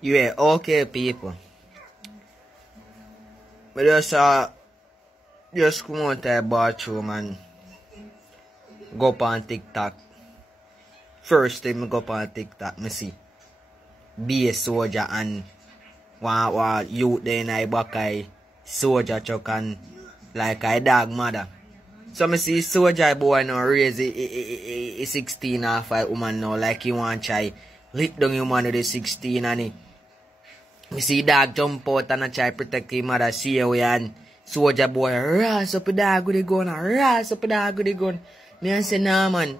Yeah, okay, people. But just come out to the bathroom and go up on TikTok. First time I go up on TikTok, I see be a soldier and one youth there in the back eye, soldier chuck and like a dog mother. So I see soldier boy now raise a 16 off a woman now like he want to try lick down your man with the 16 and I see dog jump out and I try protect him mother see away and soldier boy ras up the dog with the gun and ras up the dog with the gun. Me and say nah man.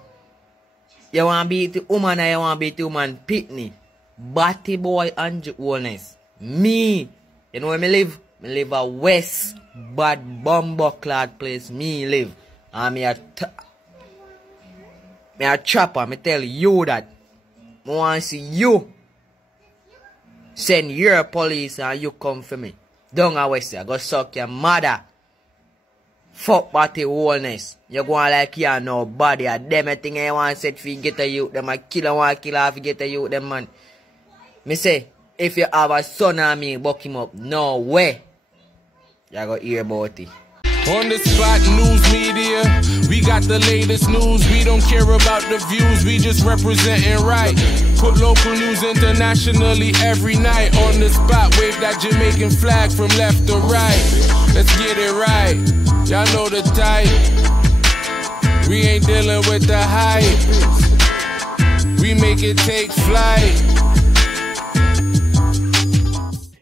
You want to beat the woman or you want to beat the woman pitney. Batty boy and wellness. Me. You know where me live? Me live a west bad bumbo clad place. Me live. And me a trapper. Me tell you that. I want to see you send your police and you come for me. Down a west. I go suck your mother. Fuck batty wellness. You go on like you nobody. Them a thing I want set for you get a youth. Them a killer want kill off you get a youth. Them man. Me say, if you have a son on me, buck him up. No way. You go hear about it. On the spot news media, we got the latest news. We don't care about the views, we just representing right. Put local news internationally every night. On the spot, wave that Jamaican flag from left to right. Let's get it right, y'all know the type. We ain't dealing with the hype. We make it take flight.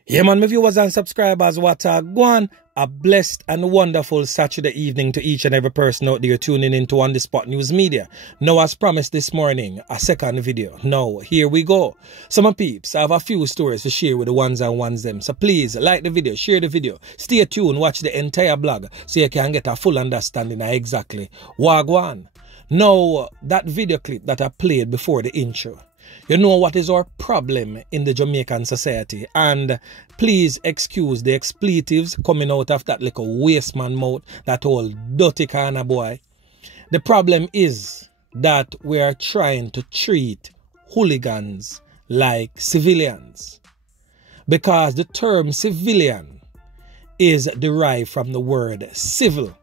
Yeah man, my viewers and subscribers, what a go on. A blessed and wonderful Saturday evening to each and every person out there tuning into On The Spot News Media. Now, as promised this morning, a second video. Now, here we go. Some peeps, I have a few stories to share with the ones and ones them. So please, like the video, share the video, stay tuned, watch the entire blog so you can get a full understanding of exactly what go on. Now, that video clip that I played before the intro, you know what is our problem in the Jamaican society, and please excuse the expletives coming out of that little waste man mouth, that old dirty kind of boy. The problem is that we are trying to treat hooligans like civilians, because the term civilian is derived from the word civil,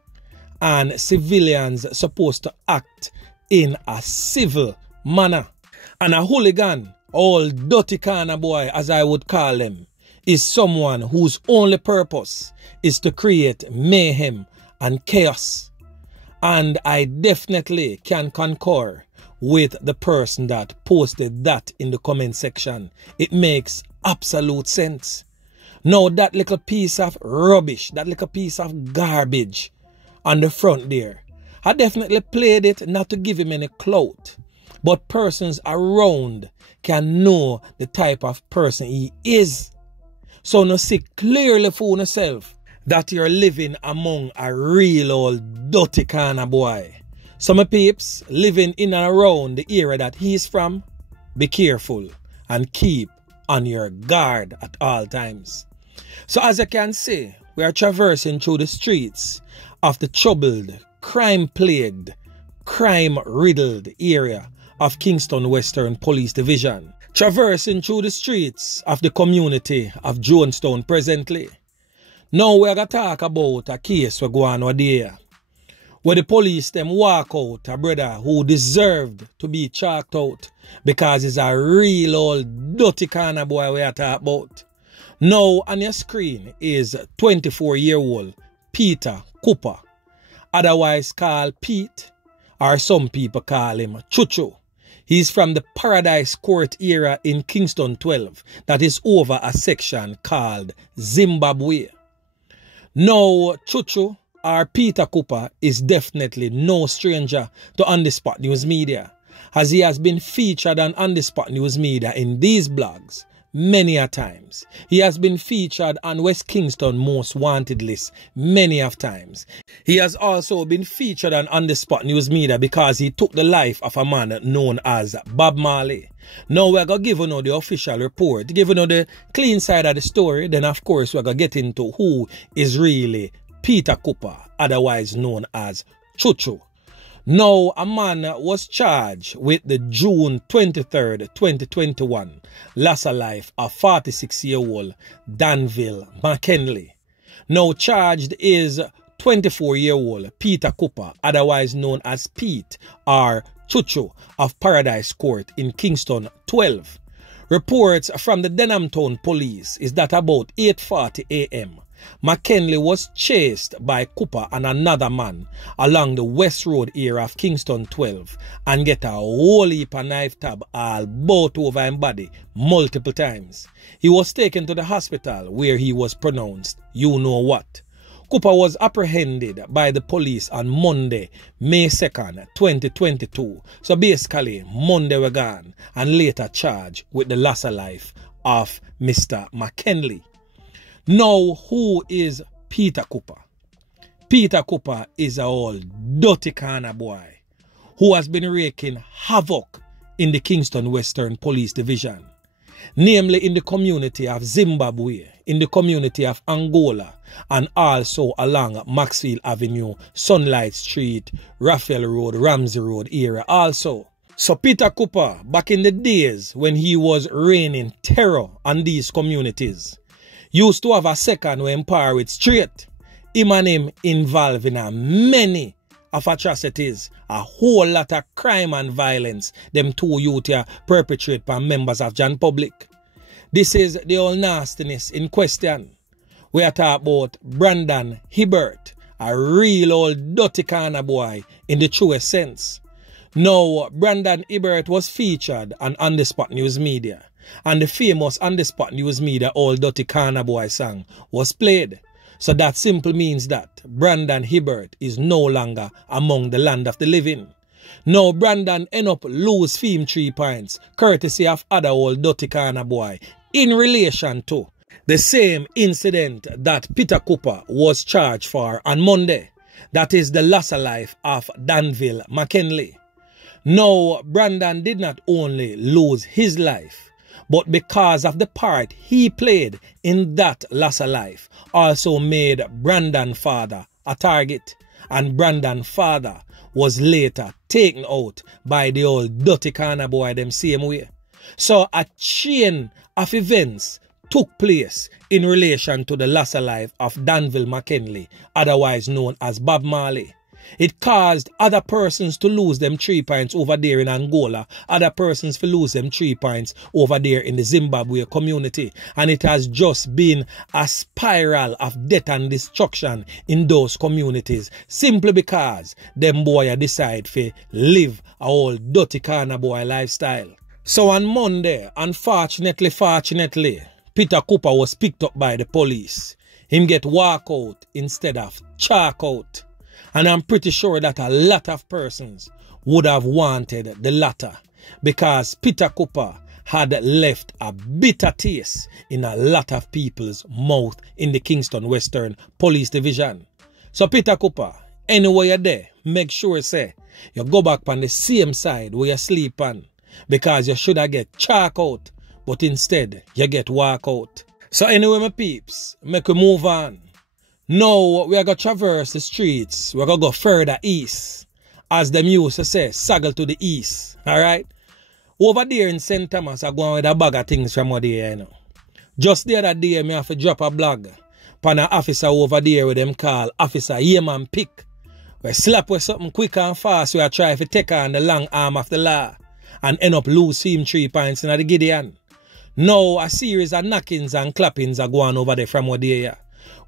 and civilians are supposed to act in a civil manner. And a hooligan, old dirty kind of boy, as I would call them, is someone whose only purpose is to create mayhem and chaos. And I definitely can concur with the person that posted that in the comment section. It makes absolute sense. Now that little piece of rubbish, that little piece of garbage on the front there, I definitely played it not to give him any clout, but persons around can know the type of person he is. So now see clearly for yourself that you're living among a real old dirty kind of boy. Some peeps living in and around the area that he's from, be careful and keep on your guard at all times. So as you can see, we are traversing through the streets of the troubled, crime-plagued, crime-riddled area of Kingston Western Police Division, traversing through the streets of the community of Jonestown presently. Now we're going to talk about a case we're going on there, where the police them walk out a brother who deserved to be chalked out because he's a real old dirty kind of boy we are talking about. Now on your screen is 24-year-old Peter Cooper, otherwise called Pete, or some people call him Chuchu. He's from the Paradise Court area in Kingston 12 that is over a section called Zimbabwe. Now, Chuchu or Peter Cooper is definitely no stranger to On The Spot News Media, as he has been featured on The Spot News Media in these blogs many a times. He has been featured on West Kingston Most Wanted list many of times. He has also been featured on The Spot News Media because he took the life of a man known as Bob Marley. Now we're going to give you the official report, give you the clean side of the story. Then of course we're going to get into who is really Peter Cooper, otherwise known as Chuchu. Now, a man was charged with the June 23rd, 2021 loss of life of 46-year-old Danville McKinley. Now charged is 24-year-old Peter Cooper, otherwise known as Pete or Chuchu of Paradise Court in Kingston 12. Reports from the Denham Town Police is that about 8:40 a.m. McKinley was chased by Cooper and another man along the West Road area of Kingston 12 and get a whole heap of knife stab all both over his body multiple times. He was taken to the hospital where he was pronounced you know what. Cooper was apprehended by the police on Monday, May 2nd, 2022. So basically, Monday were gone and later charged with the loss of life of Mr. McKinley. Now, who is Peter Cooper? Peter Cooper is a old dirty kind of boy who has been wreaking havoc in the Kingston Western Police Division, namely in the community of Zimbabwe, in the community of Angola, and also along Maxfield Avenue, Sunlight Street, Raphael Road, Ramsey Road area also. So Peter Cooper, back in the days when he was reigning terror on these communities, used to have a second when power with straight. Him and him involved in many of atrocities, a whole lot of crime and violence them two youth here perpetrate by members of John Public. This is the old nastiness in question. We are talking about Brandon Hibbert, a real old dirty kind of boy in the truest sense. Now, Brandon Hibbert was featured on the Spot News Media, and the famous On the Spot News Media Old Dirty Kana Boy song was played. So that simply means that Brandon Hibbert is no longer among the land of the living. Now Brandon end up lose fame 3 points, courtesy of other old dirty Kana Boy, in relation to the same incident that Peter Cooper was charged for on Monday. That is the loss of life of Danville McKinley. Now, Brandon did not only lose his life, but because of the part he played in that loss of life, also made Brandon's father a target. And Brandon's father was later taken out by the old dirty Kana Boy them same way. So a chain of events took place in relation to the loss of life of Danville McKinley, otherwise known as Bob Marley. It caused other persons to lose them 3 points over there in Angola, other persons to lose them 3 points over there in the Zimbabwe community. And it has just been a spiral of death and destruction in those communities, simply because them boy decide to live a old dirty Kana Boy lifestyle. So on Monday, unfortunately, Peter Cooper was picked up by the police. Him get walk out instead of chalk out. And I'm pretty sure that a lot of persons would have wanted the latter, because Peter Cooper had left a bitter taste in a lot of people's mouth in the Kingston Western Police Division. So Peter Cooper, anywhere you're there, make sure say you go back on the same side where you sleep on, because you should have get chalk out, but instead you get walk out. So anyway, my peeps, make we move on. Now we are going to traverse the streets. We're going to go further east. As them used to say, saggle to the east. Alright? Over there in St. Thomas, I'm going with a bag of things from over there, you know. Just the other day, I have to drop a blog upon an officer over there with them call Officer Yeman Pick. We slap with something quick and fast. We are trying to take on the long arm of the law and end up lose him 3 points in the Gideon. Now a series of knockings and clappings are going over there from over there,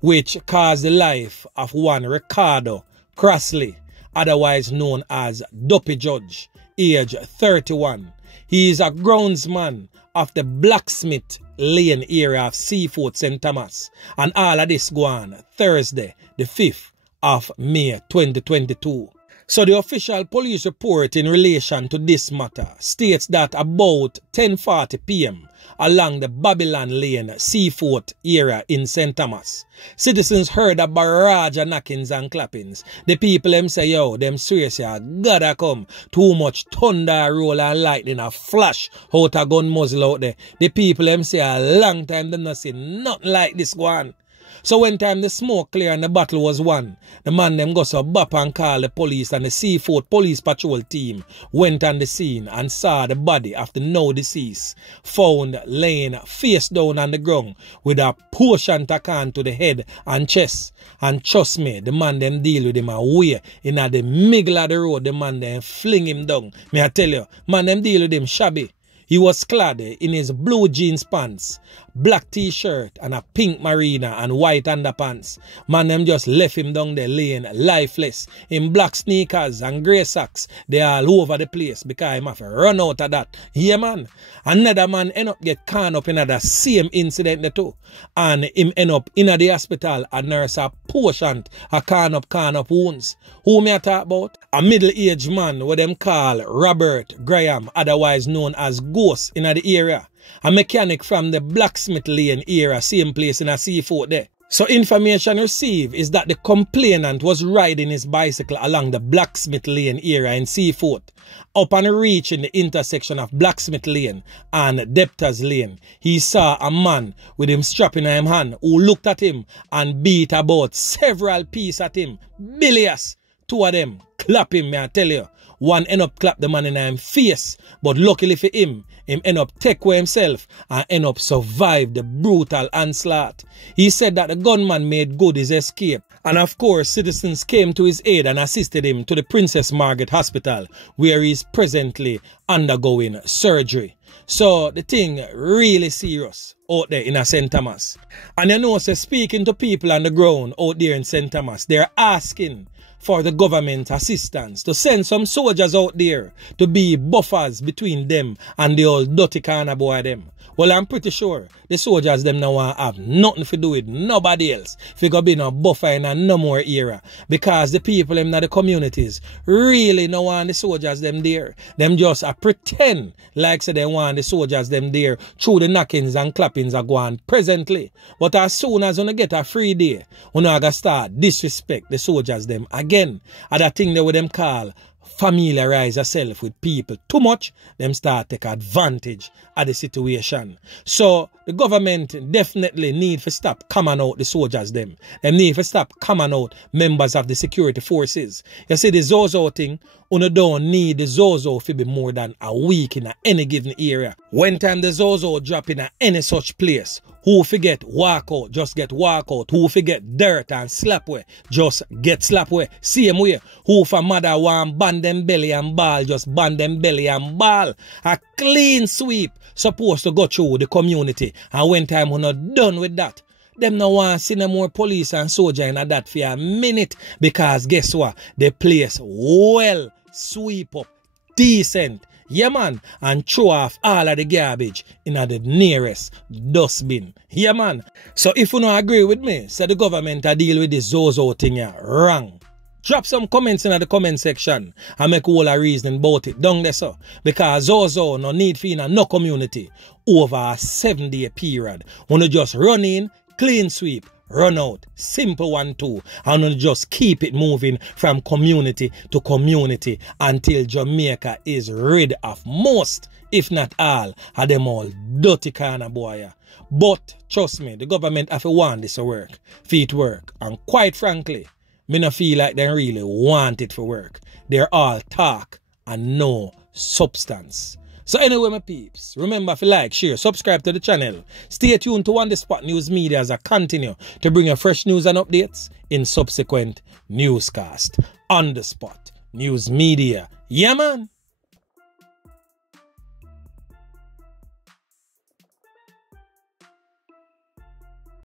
which caused the life of one Ricardo Crossley, otherwise known as Dopey Judge, age 31. He is a groundsman of the Blacksmith Lane area of Seafood St. Thomas. And all of this go on Thursday, the 5th of May 2022. So the official police report in relation to this matter states that about 10:40 p.m. along the Babylon Lane Seafood area in St. Thomas, citizens heard a barrage of knockings and clappings. The people them say, yo, them serious, gotta come. Too much thunder, roll and lightning, a flash out a gun muzzle out there. The people them say a long time they not see nothing like this go on. So when time the smoke clear and the battle was won, the man them go so bop and call the police, and the Seafort police patrol team went on the scene and saw the body of the now deceased found laying face down on the ground with a portion taken to the head and chest. And trust me, the man them deal with him away in the middle of the road. The man them fling him down. Me I tell you, man them deal with him shabby. He was clad in his blue jeans pants, black t-shirt and a pink marina and white underpants. Man them just left him down there laying lifeless in black sneakers and grey socks. They all over the place because him have to run out of that. Yeah man. Another man end up get caught up in the same incident there too. And him end up in the hospital and nurse a portion a can up wounds. Who me I talk about? A middle-aged man what them call Robert Graham, otherwise known as Ghost in the area. A mechanic from the Blacksmith Lane area, same place in a Seafort there. So information received is that the complainant was riding his bicycle along the Blacksmith Lane area in Seafort. Upon reaching the intersection of Blacksmith Lane and Debtors Lane, he saw a man with him strap in his hand who looked at him and beat about several pieces at him. Bilious. Two of them clap him, may I tell you. One end up clap the man in his face, but luckily for him end up take away himself and end up survive the brutal onslaught. He said that the gunman made good his escape. And of course, citizens came to his aid and assisted him to the Princess Margaret Hospital, where he is presently undergoing surgery. So the thing really serious out there in St. Thomas. And you know, so speaking to people on the ground out there in St. Thomas, they're asking for the government assistance to send some soldiers out there to be buffers between them and the old dirty corner boy them. Well, I'm pretty sure the soldiers them now want have nothing to do with nobody else. If you go be no buffer in a no more era. Because the people in the communities really no want the soldiers them there. Them just pretend like say they want the soldiers them there through the knockings and clappings are going presently. But as soon as you get a free day, you know start disrespect the soldiers them again. And that thing they would them call familiarize yourself with people too much, them start take advantage of the situation. So the government definitely need to stop coming out the soldiers them. Them need to stop coming out members of the security forces. You see the Zozo thing, you don't need the Zozo to be more than a week in any given area. When time the Zozo drop in any such place, who forget walk out, just get walk out. Who forget dirt and ClapWeh, just get ClapWeh. Same way. Who for mother want band them belly and ball, just band them belly and ball. A clean sweep supposed to go through the community. And when time we're not done with that, them no want to see no more police and soldier in that for a minute. Because guess what? The place well sweep up, decent. Yeah man, and throw off all of the garbage in the nearest dustbin. Yeah man. So if you don't agree with me, say the government a deal with this Zozo thing here, wrong. Drop some comments in the comment section and make all a reason about it down there so. Because Zozo no need for in no community over a 7-day period. When you just run in, clean sweep, run out. Simple one too. And just keep it moving from community to community until Jamaica is rid of most, if not all, of them all dirty kind of boy. But trust me, the government have to want this to work. For it work. And quite frankly, me no feel like they really want it for work. They're all talk and no substance. So anyway, my peeps, remember to like, share, subscribe to the channel. Stay tuned to On The Spot News Media as I continue to bring you fresh news and updates in subsequent newscast. On The Spot News Media. Yeah, man.